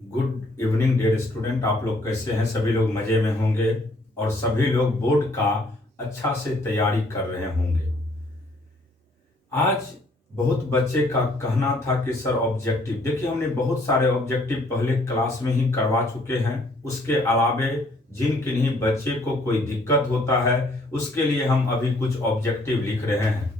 Good evening dear student. आप लोग कैसे हैं? सभी लोग मज़े में होंगे और सभी लोग बोर्ड का अच्छा से तैयारी कर रहे होंगे। आज बहुत बच्चे का कहना था कि सर ऑब्जेक्टिव, देखिए हमने बहुत सारे ऑब्जेक्टिव पहले क्लास में ही करवा चुके हैं। उसके अलावे जिन किन्हीं बच्चे को कोई दिक्कत होता है उसके लिए हम अभी कुछ ऑब्जेक्टिव लिख रहे हैं,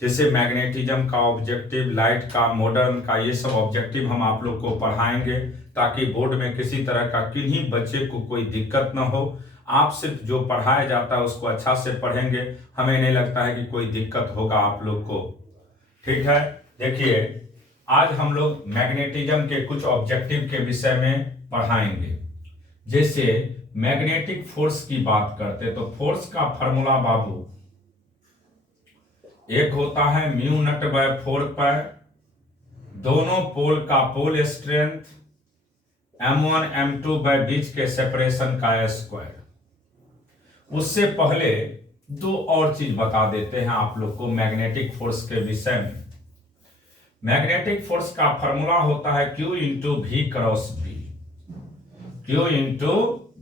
जैसे मैग्नेटिज्म का ऑब्जेक्टिव, लाइट का, मॉडर्न का, ये सब ऑब्जेक्टिव हम आप लोग को पढ़ाएंगे ताकि बोर्ड में किसी तरह का किन्हीं बच्चे को कोई दिक्कत ना हो। आप सिर्फ जो पढ़ाया जाता है उसको अच्छा से पढ़ेंगे, हमें नहीं लगता है कि कोई दिक्कत होगा आप लोग को। ठीक है, देखिए आज हम लोग मैग्नेटिज्म के कुछ ऑब्जेक्टिव के विषय में पढ़ाएंगे। जैसे मैग्नेटिक फोर्स की बात करते तो फोर्स का फॉर्मूला बाबू एक होता है म्यू नट बाय 4 पाई, दोनों पोल का pole strength, m1 m2 bye बीच के सेपरेशन का स्क्वायर। उससे पहले दो और चीज बता देते हैं आप लोग को मैग्नेटिक फोर्स के विषय में। मैग्नेटिक फोर्स का फॉर्मूला होता है Q into V cross B. Q into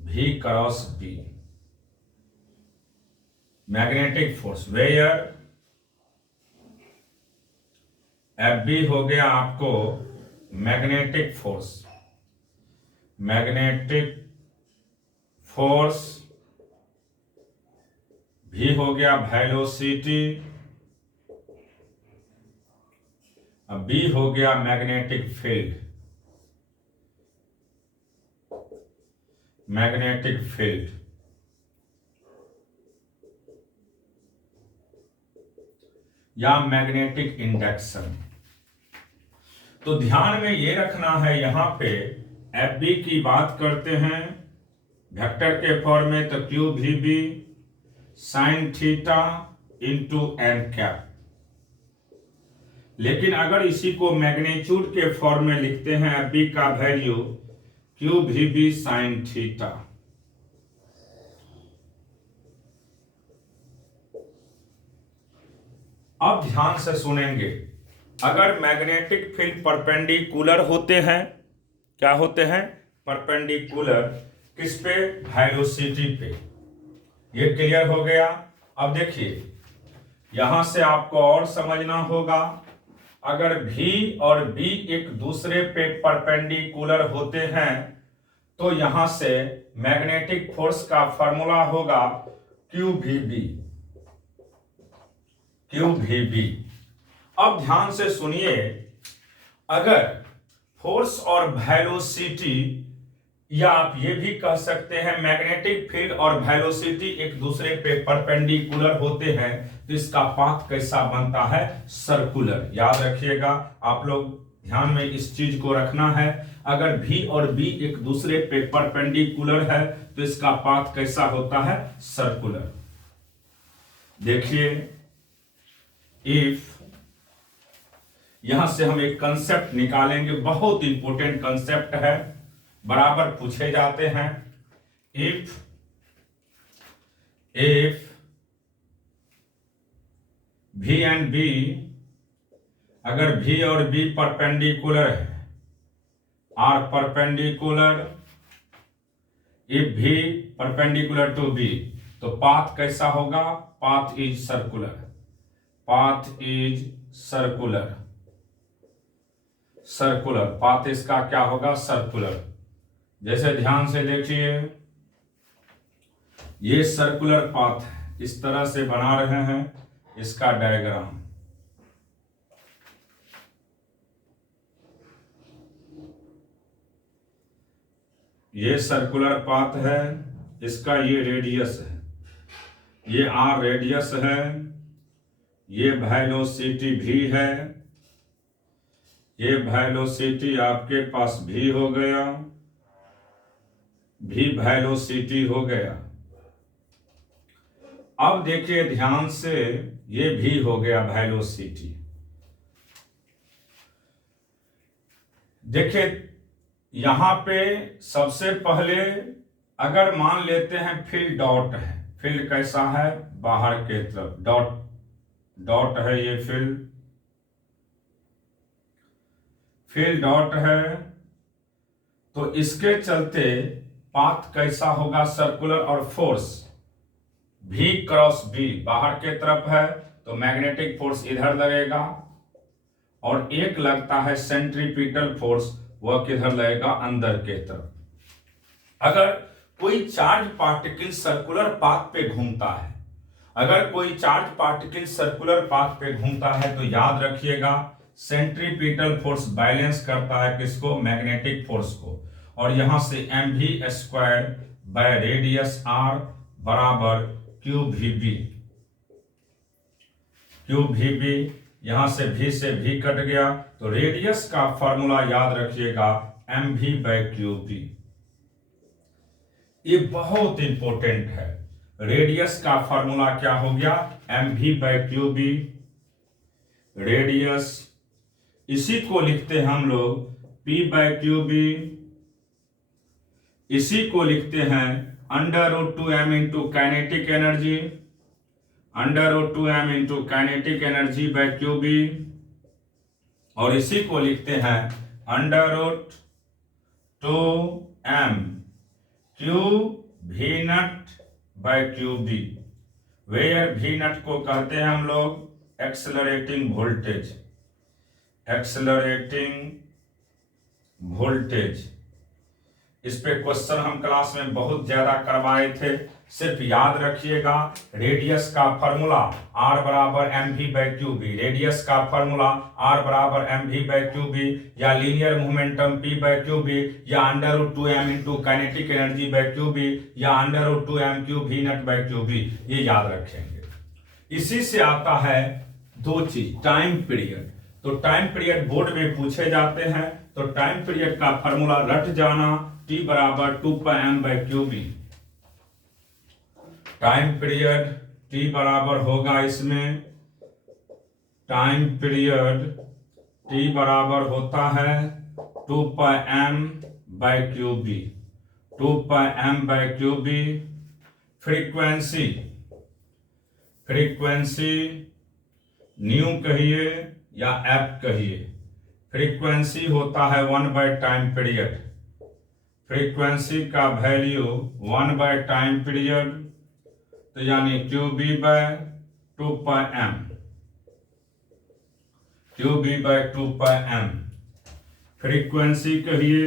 V cross B. Magnetic force where F B हो गया आपको मैग्नेटिक फोर्स। मैग्नेटिक फोर्स भी हो गया वेलोसिटी, अब बी हो गया मैग्नेटिक फील्ड। मैग्नेटिक फील्ड या मैग्नेटिक इंडक्शन। तो ध्यान में ये रखना है, यहां पे एफ बी की बात करते हैं वेक्टर के फॉर्म में तो Q V B sine theta into N cap. लेकिन अगर इसी को मैग्नीट्यूड के फॉर्म में लिखते हैं एफ बी का value Q V B sine theta. अब ध्यान से सुनेंगे, अगर मैग्नेटिक फील्ड परपेंडिकुलर होते हैं, क्या होते हैं? परपेंडिकुलर किस पे? वेलोसिटी पे। ये क्लियर हो गया। अब देखिए यहां से आपको और समझना होगा, अगर V और B एक दूसरे पे परपेंडिकुलर होते हैं तो यहां से मैग्नेटिक फोर्स का फॉर्मूला होगा QVB। QVB। अब ध्यान से सुनिए, अगर फोर्स और वेलोसिटी, या आप ये भी कह सकते हैं मैग्नेटिक फील्ड और वेलोसिटी एक दूसरे पे परपेंडिकुलर होते हैं तो इसका पाथ कैसा बनता है? सर्कुलर। याद रखिएगा, आप लोग ध्यान में इस चीज को रखना है। अगर V और B एक दूसरे पे परपेंडिकुलर है तो इसका पाथ कैसा होता है? सर्कुलर। देखिए इफ, यहां से हम एक कंसेप्ट निकालेंगे, बहुत इंपॉर्टेंट कंसेप्ट है, बराबर पूछे जाते हैं। इफ V एंड B, अगर V और B परपेंडिकुलर है, are perpendicular, if V perpendicular to B, तो पाथ कैसा होगा? Path is circular. Path is circular. Circular path इसका क्या होगा? सर्कुलर। जैसे ध्यान से देखिए, ये सर्कुलर पाथ है, इस तरह से बना रहे हैं इसका डायग्राम। ये सर्कुलर पाथ है, इसका ये रेडियस है, ये आर रेडियस है, ये वेलोसिटी भी है, ये वेलोसिटी आपके पास भी हो गया, भी वेलोसिटी हो गया। अब देखिए ध्यान से, ये भी हो गया वेलोसिटी। देखिए यहां पे सबसे पहले अगर मान लेते हैं फील्ड डॉट है, फील्ड कैसा है? बाहर के तरफ डॉट, डॉट है ये फील्ड, फील्ड डॉट है तो इसके चलते पाथ कैसा होगा, सर्कुलर, और फोर्स V क्रॉस B बाहर के तरफ है तो मैग्नेटिक फोर्स इधर लगेगा, और एक लगता है सेंट्रीपिटल फोर्स, वह किधर लगेगा, अंदर के तरफ। अगर कोई चार्ज पार्टिकल सर्कुलर पाथ पे घूमता है, अगर कोई चार्ज पार्टिकल सर्कुलर पाथ पे घूमता है तो याद रखिएगा सेंट्रीपिटल फोर्स बैलेंस करता है किसको, मैग्नेटिक फोर्स को। और यहां से mv² बाय रेडियस r बराबर qvb, qvb, यहां से v से v कट गया तो रेडियस का फॉर्मूला याद रखिएगा mv/qb। ये बहुत इंपॉर्टेंट है, रेडियस का फॉर्मूला क्या हो गया, mv/qb। रेडियस इसी को लिखते हैं हम लोग p/qb, इसी को लिखते हैं √2m into kinetic energy, √2m into kinetic energy by qb, और इसी को लिखते हैं √2m q v naught by qb, where v naught को कहते हैं हम लोग एक्सेलरेटिंग वोल्टेज, एक्सेलरेटिंग वोल्टेज। इस पे क्वेश्चन हम क्लास में बहुत ज्यादा करवाए थे, सिर्फ याद रखिएगा रेडियस का फॉर्मूला r बराबर mv/qb, रेडियस का फॉर्मूला r बराबर mv/qb, या लीनियर मोमेंटम p/qb, या √2m into kinetic energy by qb, या √2m q v naught by qb, ये याद रखेंगे। इसी से आता है दो चीज, टाइम पीरियड। तो टाइम पीरियड बोर्ड में पूछे जाते हैं, तो टाइम पीरियड का फॉर्मूला रट जाना, t बराबर 2πm/qb। टाइम पीरियड t बराबर होगा, इसमें टाइम पीरियड t बराबर होता है 2πm/qb, 2πm/qb। Frequency, frequency new कहिए या एफ कहिए, फ्रीक्वेंसी होता है 1/टाइम पीरियड, फ्रीक्वेंसी का वैल्यू 1/टाइम पीरियड, तो यानी qb/2πm, qb/2πm। फ्रीक्वेंसी कहिए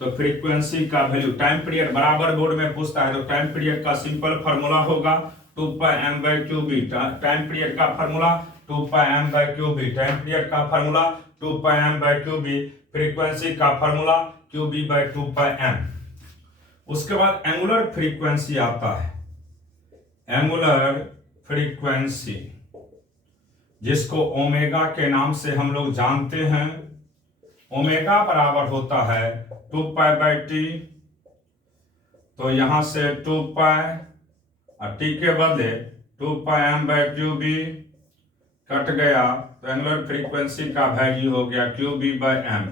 तो फ्रीक्वेंसी का वैल्यू, टाइम पीरियड बराबर बोर्ड में पूछता है, तो टाइम पीरियड का सिंपल फार्मूला होगा 2πm/qb, टाइम पीरियड का फार्मूला 2πm/qb, टाइम पीरियड का फार्मूला 2πm/qb, फ्रीक्वेंसी का फार्मूला qb/2πm। उसके बाद एंगुलर फ्रीक्वेंसी आता है, एंगुलर फ्रीक्वेंसी जिसको ओमेगा के नाम से हम लोग जानते हैं। ओमेगा बराबर होता है 2π/t, तो यहां से 2π और t के बदले 2πm/qb कट गया, तो एंगुलर फ्रीक्वेंसी का वैल्यू हो गया qb/m।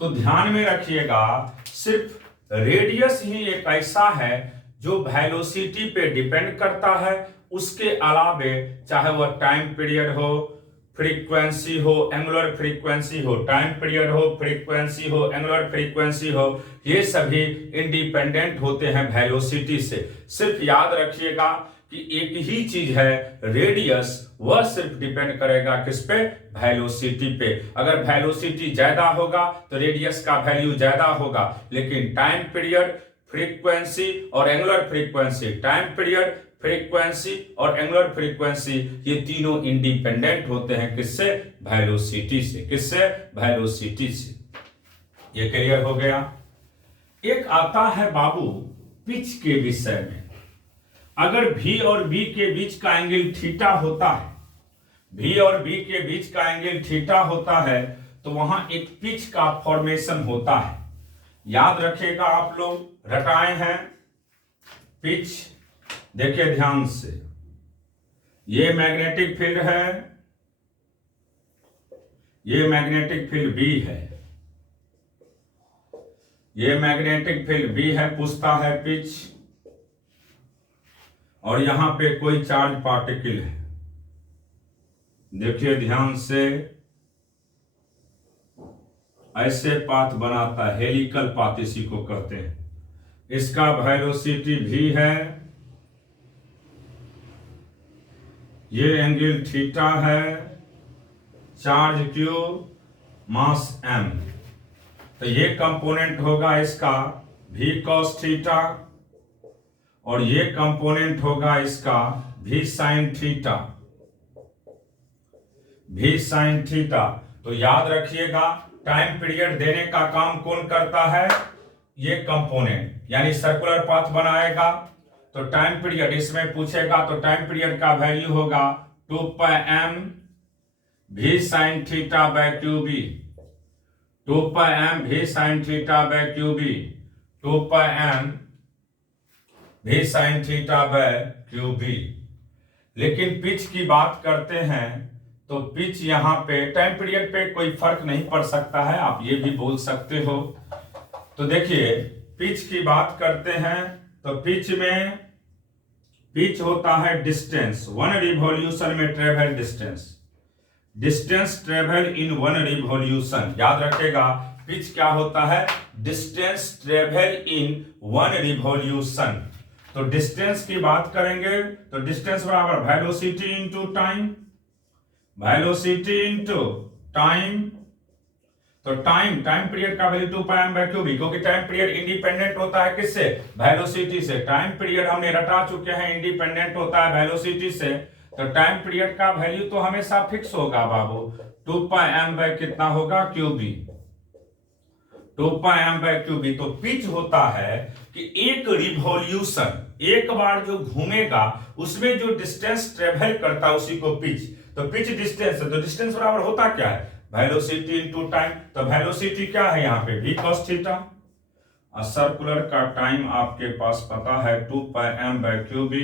तो ध्यान में रखिएगा सिर्फ रेडियस ही एक ऐसा है जो वेलोसिटी पे डिपेंड करता है, उसके अलावे चाहे वह टाइम पीरियड हो, फ्रीक्वेंसी हो, एंगुलर फ्रीक्वेंसी हो, टाइम पीरियड हो, फ्रीक्वेंसी हो, एंगुलर फ्रीक्वेंसी हो, ये सभी इंडिपेंडेंट होते हैं वेलोसिटी से। सिर्फ याद रखिएगा कि एक ही चीज है रेडियस, वह सिर्फ डिपेंड करेगा किस पे, वेलोसिटी पे। अगर वेलोसिटी ज्यादा होगा तो रेडियस का वैल्यू ज्यादा होगा, लेकिन टाइम पीरियड, फ्रीक्वेंसी और angular frequency, time period, frequency और एंगुलर फ्रीक्वेंसी, ये तीनों इंडिपेंडेंट होते हैं किससे, वेलोसिटी से। किससे, वेलोसिटी से। ये क्लियर हो गया। एक आता है बाबू पिच के विषय में। अगर V और B के बीच का एंगल थीटा होता है, V और B के बीच का एंगल थीटा होता है, तो वहां एक पिच का फॉर्मेशन होता है। याद रखिएगा, आप लोग रटाए हैं पिच, देखिए ध्यान से, ये मैग्नेटिक फील्ड है, ये मैग्नेटिक फील्ड B है, ये मैग्नेटिक फील्ड B है, पूछता है पिच, और यहां पे कोई चार्ज पार्टिकल है। देखिए ध्यान से, ऐसे पाथ बनाता है, हेलिकल पाथ इसी को कहते हैं। इसका वेलोसिटी भी है, ये एंगल थीटा है, चार्ज क्यू, मास m। तो ये कंपोनेंट होगा इसका v cos थीटा, और ये कंपोनेंट होगा इसका v sin theta, v sin theta. तो याद रखिएगा, टाइम पीरियड देने का काम कौन करता है? ये कंपोनेंट, यानी सर्कुलर पाथ बनाएगा तो टाइम पीरियड इसमें पूछेगा, तो टाइम पीरियड का वैल्यू होगा 2πm v sin theta by cube, 2πm v sin theta by cube, 2πm v sin theta by cube. लेकिन पिच की बात करते हैं तो पिच यहाँ पे टाइम पीरियड पे कोई फर्क नहीं पड़ सकता है, आप ये भी बोल सकते हो। तो देखिए, पिच की बात करते हैं तो पिच होता है डिस्टेंस, 1 रिवॉल्यूशन में travel distance travel in 1 revolution. याद रखेगा, पिच क्या होता है? Distance travel in 1 revolution. तो डिस्टेंस की बात करेंगे तो डिस्टेंस बराबर velocity into time, velocity into time. तो टाइम पीरियड का वैल्यू 2πm बाय क्यूब, क्योंकि टाइम पीरियड इंडिपेंडेंट होता है किससे? वेलोसिटी से। टाइम पीरियड हमने रटा चुके हैं, इंडिपेंडेंट होता है वेलोसिटी से। तो टाइम पीरियड का वैल्यू तो हमेशा फिक्स होगा बाबू, 2πm बाय कितना होगा? QB, 2πm by QB. तो पिच होता है कि एक रिवॉल्यूशन, एक बार जो घूमेगा उसमें जो डिस्टेंस ट्रेवल करता है उसी को पिच। तो पिच डिस्टेंस है, तो डिस्टेंस बराबर होता क्या है? Velocity into time. तो वेलोसिटी क्या है यहाँ पे? v cos theta. और सर्कुलर का टाइम आपके पास पता है 2πm बाय क्यूब।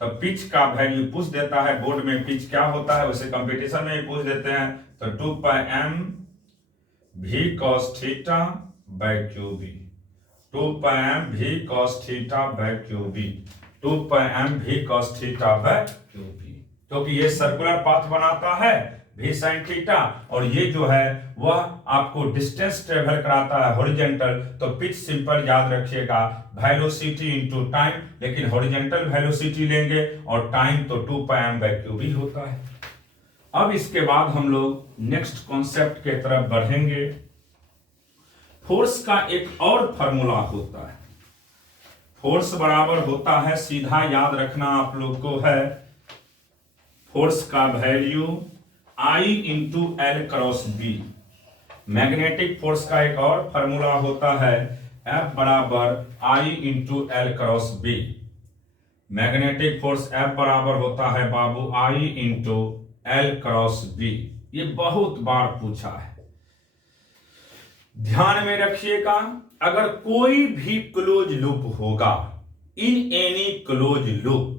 तो पिच का वैल्यू पूछ देता है बोर्ड में, पिच क्या होता है वैसे कंपटीशन में ही पूछ देते हैं। तो 2πm v cos theta by cube, 2πm v cos theta by cube, 2πm v cos theta by cube. क्योंकि ये सर्कुलर पाथ बनाता है v sin थीटा, और ये जो है वह आपको डिस्टेंस ट्रेवल कराता है हॉरिजॉन्टल। तो पिच सिंपल याद रखिएगा, वेलोसिटी इनटू टाइम, लेकिन हॉरिजॉन्टल वेलोसिटी लेंगे और टाइम तो 2πm बाय क्यूब ही होता है। अब इसके बाद हम लोग नेक्स्ट कॉन्सेप्ट के तरफ बढ़ेंगे। फोर्स का एक और फॉर्मूला होता है, फोर्स बराबर होता है, सीधा याद रखना आप लोग को है, फोर्स का value I into L cross B. Magnetic force का एक और फॉर्मूला होता है, F बराबर I into L cross B. Magnetic force F बराबर होता है बाबू I into L cross B. ये बहुत बार पूछा है, ध्यान में रखिएगा। अगर कोई भी क्लोज लूप होगा, इन एनी क्लोज लूप,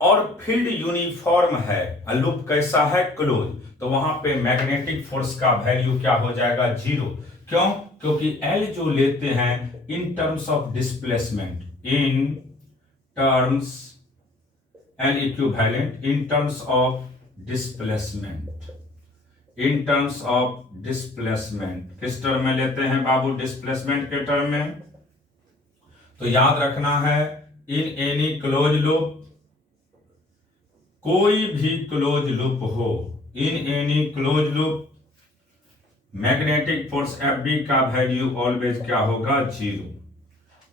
और फील्ड यूनिफॉर्म है, लूप कैसा है? क्लोज, तो वहां पे मैग्नेटिक फोर्स का वैल्यू क्या हो जाएगा? 0। क्यों? क्योंकि L जो लेते हैं in terms of displacement, in terms L equivalent in terms of displacement, in terms of displacement. किस टर्म में लेते हैं बाबू? डिस्प्लेसमेंट के टर्म में। तो याद रखना है, इन एनी क्लोज लूप, कोई भी क्लोज लूप हो, in any close loop, magnetic force F B का वैल्यू ऑलवेज क्या होगा? 0।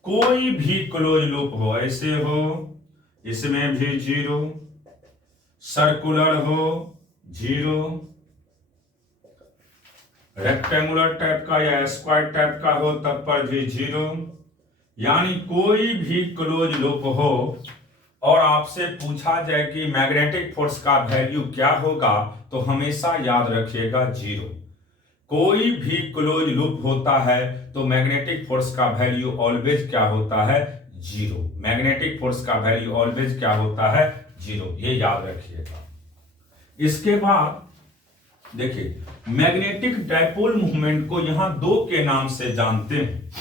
कोई भी क्लोज लूप हो, ऐसे हो, इसमें भी 0, सर्कुलर हो 0, रेक्टेंगुलर टाइप का या स्क्वायर टाइप का हो तब पर भी 0। यानी कोई भी क्लोज लूप हो और आपसे पूछा जाए कि मैग्नेटिक फोर्स का वैल्यू क्या होगा, तो हमेशा याद रखिएगा 0। कोई भी क्लोज लूप होता है तो मैग्नेटिक फोर्स का वैल्यू ऑलवेज क्या होता है? 0। मैग्नेटिक फोर्स का वैल्यू ऑलवेज क्या होता है? 0। ये याद रखिएगा। इसके बाद देखिए, मैग्नेटिक डायपोल मूवमेंट को यहां 2 के नाम से जानते हैं,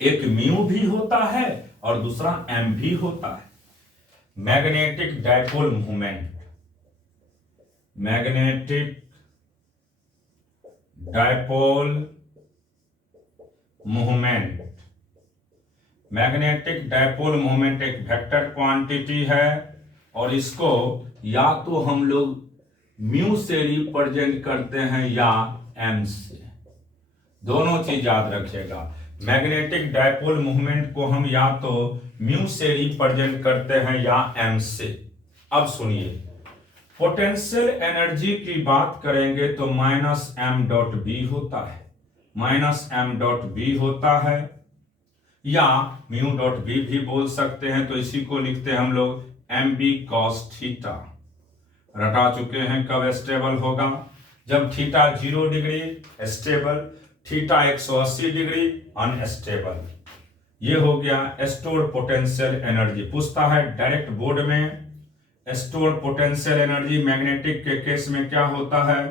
एक म्यू भी होता है और दूसरा एम भी होता है। Magnetic dipole movement, magnetic dipole movement. Magnetic dipole movement एक वेक्टर क्वांटिटी है और इसको या तो हम लोग म्यू से रिप्रेजेंट करते हैं या एम से, दोनों चीज याद रखिएगा। मैग्नेटिक डायपोल मूवमेंट को हम या तो म्यू से रिप्रेजेंट करते हैं या एम से। अब सुनिए, पोटेंशियल एनर्जी की बात करेंगे तो माइनस एम डॉट बी होता है, माइनस एम डॉट बी होता है, या म्यू डॉट बी भी बोल सकते हैं। तो इसी को लिखते हैं हम लोग एम बी कॉस थीटा। रटा चुके हैं कब स्टेबल होगा, जब theta 0 degree stable, theta 180 degree unstable. ये हो गया स्टोर पोटेंशियल एनर्जी। पूछता है डायरेक्ट बोर्ड में स्टोर पोटेंशियल एनर्जी मैग्नेटिक के केस में क्या होता है,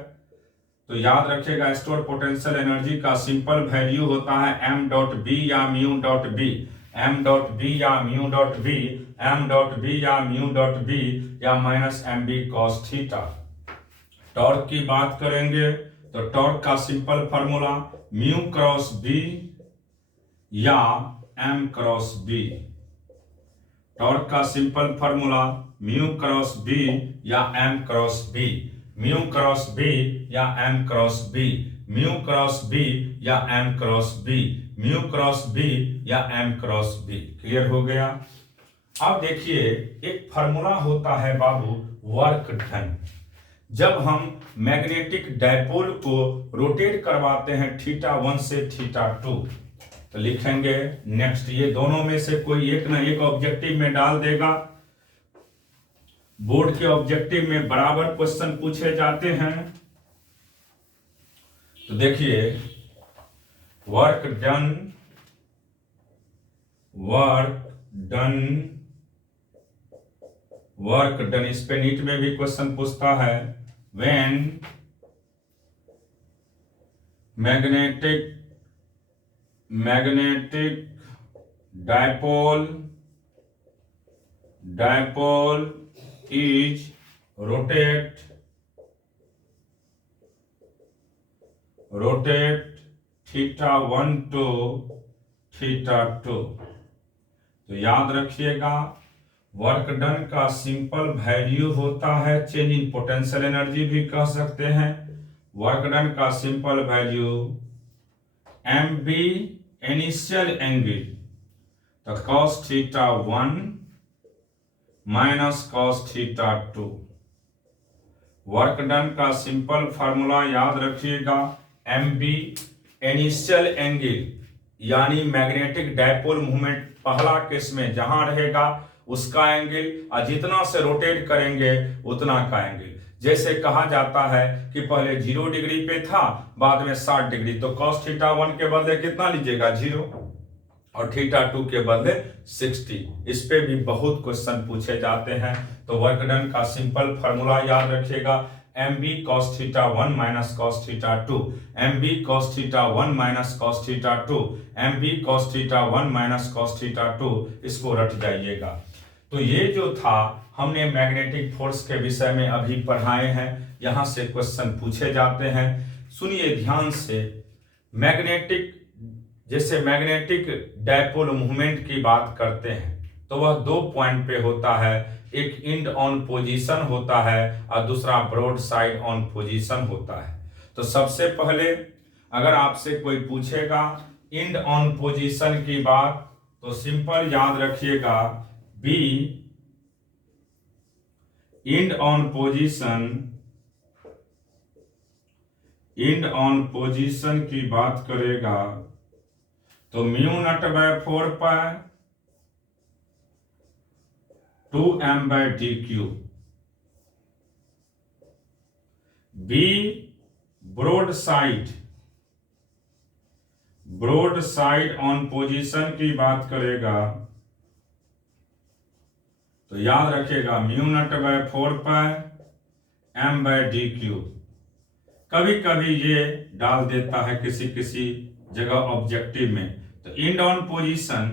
तो याद रखिएगा स्टोर पोटेंशियल एनर्जी का सिंपल वैल्यू होता है एम डॉट बी या mu dot B, M dot B या mu dot B, M dot B या म्यू डॉट बी, या minus M B cos theta. Torque की बात करेंगे तो टॉर्क का simple formula mu cross B या एम क्रॉस बी। टॉर्क का simple formula mu cross B या M cross B, mu cross B या M cross B, mu cross B या M cross B, mu cross B या M cross B. Clear हो गया। अब देखिए एक फार्मूला होता है बाबू वर्क डन। जब हम मैग्नेटिक डायपोल को रोटेट करवाते हैं थीटा 1 से थीटा 2, तो लिखेंगे नेक्स्ट, ये दोनों में से कोई एक ना एक ऑब्जेक्टिव में डाल देगा। बोर्ड के ऑब्जेक्टिव में बराबर क्वेश्चन पूछे जाते हैं। तो देखिए work done, work done, work done, इस पे नीट में भी क्वेश्चन पूछता है when magnetic dipole is rotate theta 1 to theta 2। तो याद रखिएगा वर्क डन का सिंपल वैल्यू होता है, चेंज इन पोटेंशियल एनर्जी भी कह सकते हैं। वर्क डन का simple value M B initial angle, तो cos थीटा 1 माइनस cos थीटा 2। वर्क डन का सिंपल फार्मूला याद रखिएगा एम बी इनिशियल एंगल, यानी मैग्नेटिक डायपोल मूवमेंट पहला केस में जहां रहेगा उसका एंगल, और जितना से रोटेट करेंगे उतना का एंगल। जैसे कहा जाता है कि पहले 0 डिग्री पे था, बाद में 60 डिग्री, तो cos थीटा 1 के बदले कितना लीजिएगा 0, और थीटा 2 के बदले 60। इस पे भी बहुत क्वेश्चन पूछे जाते हैं। तो वर्क डन का सिंपल फार्मूला याद रखिएगा M B cos theta 1 minus cos theta 2, M B cos theta 1 minus cos theta 2, M B cos theta 1 minus cos theta 2। इसको रट जाइएगा। तो ये जो था हमने मैग्नेटिक फोर्स के विषय में अभी पढ़ाए हैं, यहां से क्वेश्चन पूछे जाते हैं। सुनिए ध्यान से, जैसे मैग्नेटिक डायपोल मूवमेंट की बात करते हैं तो वह 2 पॉइंट पे होता है, एक इंड ऑन पोजीशन होता है और दूसरा ब्रॉड साइड ऑन पोजीशन होता है। तो सबसे पहले अगर आपसे कोई पूछेगा इंड ऑन पोजीशन की बात, तो सिंपल याद रखिएगा बी इंड ऑन पोजीशन की बात करेगा तो mu naught by 4 pi 2m by D cube. B broad side on position की बात करेगा तो याद रखिएगा mu naught by 4 pi m by D cube. कभी कभी ये डाल देता है किसी जगह ऑब्जेक्टिव में। तो इंड ऑन पोजीशन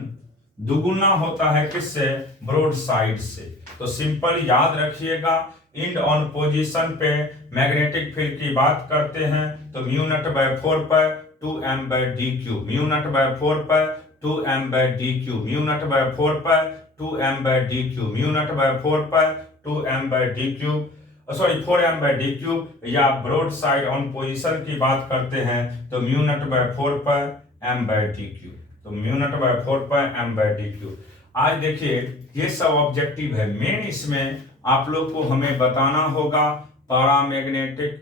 दुगुना होता है किससे, ब्रॉड साइड से। तो सिंपल याद रखिएगा इंड ऑन पोजीशन पे मैग्नेटिक फील्ड की बात करते हैं तो म्यू नॉट बाय 4 पर 2m by D cube, mu naught by 4 पर 2m by D cube, mu naught by 4 पर 2m by D cube, mu naught by 4 पर 2m by D cube, sorry 4m by D cube. या broad side on position की बात करते हैं तो mu naught by 4 पर m बाय डी क्यूब, तो म्यू नॉट बाय 4 पर m बाय डी क्यूब। आज देखिए ये सब ऑब्जेक्टिव है। मेन इसमें आप लोग को हमें बताना होगा पैरामैग्नेटिक,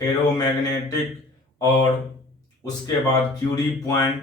फेरोमैग्नेटिक और उसके बाद क्यूरी पॉइंट,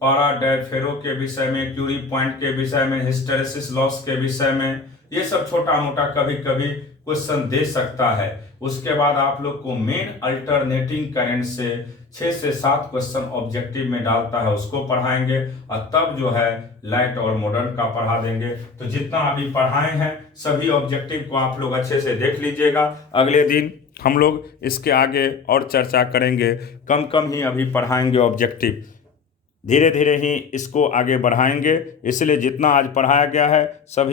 पैराडायफेरो के विषय में, क्यूरी पॉइंट के विषय में, हिस्टेरेसिस लॉस के विषय में। ये सब छोटा मोटा कभी कभी क्वेश्चन दे सकता है। उसके बाद आप लोग को मेन अल्टरनेटिंग करंट से 6 से 7 क्वेश्चन ऑब्जेक्टिव में डालता है, उसको पढ़ाएंगे और तब जो है लाइट और मॉडर्न का पढ़ा देंगे। तो जितना अभी पढ़ाए हैं सभी ऑब्जेक्टिव को आप लोग अच्छे से देख लीजिएगा। अगले दिन हम लोग इसके आगे और चर्चा करेंगे। कम कम ही अभी पढ़ाएंगे ऑब्जेक्टिव, धीरे धीरे ही इसको आगे बढ़ाएंगे। इसलिए जितना आज पढ़ाया गया है सभी